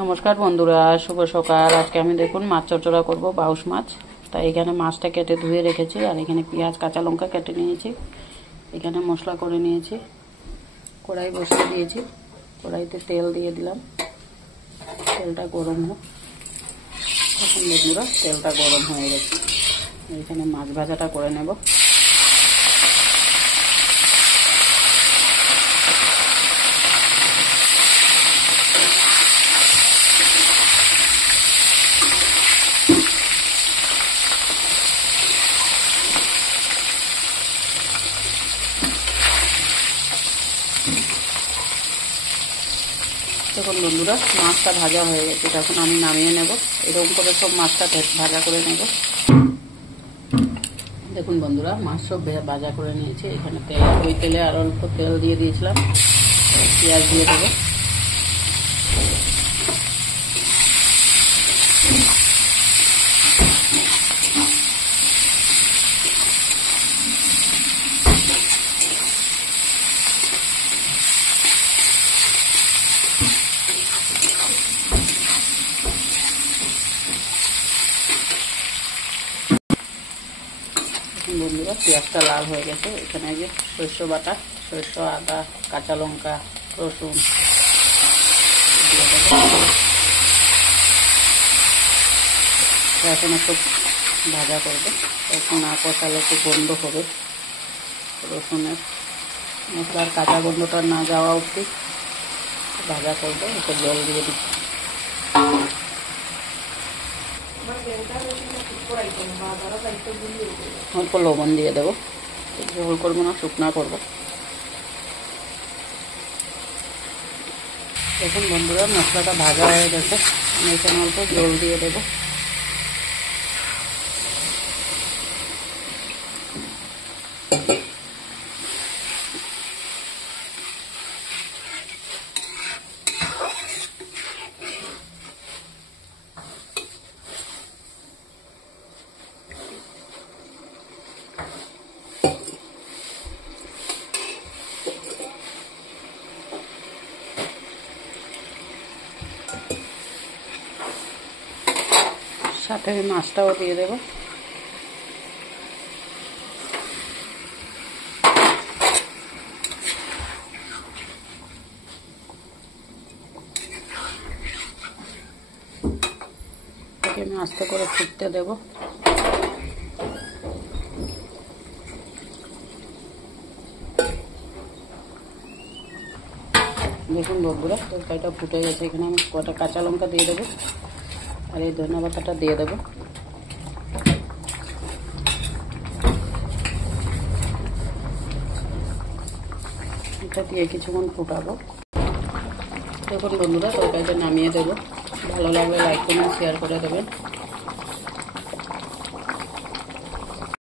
নমস্কার বন্ধুরা, শুভ সকাল। আজকে আমি দেখুন মাছ চচ্চড়া করব, বাউশ মাছ। তাই এখানে মাছটা কেটে ধুয়ে রেখেছি, আর এখানে পেঁয়াজ কাঁচা লঙ্কা কেটে নিয়েছি। এখানে মশলা করে নিয়েছি, কড়াই বসিয়ে দিয়েছি। কড়াইতে তেল দিয়ে দিলাম, তেলটা গরম হোক। এখন বন্ধুরা তেলটা গরম হয়ে গেছে, এখানে মাছ ভাজাটা করে নেব। দেখুন বন্ধুরা, মাছটা ভাজা হয়ে গেছে, তখন আমি নামিয়ে নেব। এরকম করে সব মাছটা ভাজা করে নেব। দেখুন বন্ধুরা, মাছ সব ভাজা করে নিয়েছি। এখানে তেল, ওই তেলে আর অল্প তেল দিয়ে দিয়েছিলাম। পেঁয়াজ দিয়ে দেবো। বন্ধুরা পেঁয়াজটা লাল হয়ে গেছে। এখানে যে সরষে বাটা, সরষে, আদা, কাঁচা লঙ্কা, রসুন দিয়ে দেবো। এখন একটু ভাজা করবো, একটু না কষালে একটু গন্ধ হবে রসুনের। মশলার কাঁচা গন্ধটা না যাওয়া অবধি ভাজা করবো। একটু জল দিয়ে দিচ্ছি, অল্প লবণ দিয়ে দেবো। ঝোল করবো না, শুকনা করবো। দেখুন বন্ধুরা, মশলাটা ভাজা হয়ে গেছে। আমি এখানে অল্প জল দিয়ে দেবো। সাথে মাছটাও দিয়ে দেবো। আমি আস্তে করে ফুটতে দেব। দেখুন বন্ধুরা, তরকারিটা ফুটে গেছে। এখানে আমি কটা কাঁচা লঙ্কা দিয়ে দেবো, আর এই ধনে পাতাটা দিয়ে দেবো। এটা দিয়ে কিছুক্ষণ ফুটাবো। দেখুন বন্ধুরা, তরকারিটা নামিয়ে দেবো। ভালো লাগলে লাইক করুন, শেয়ার করে দেবেন।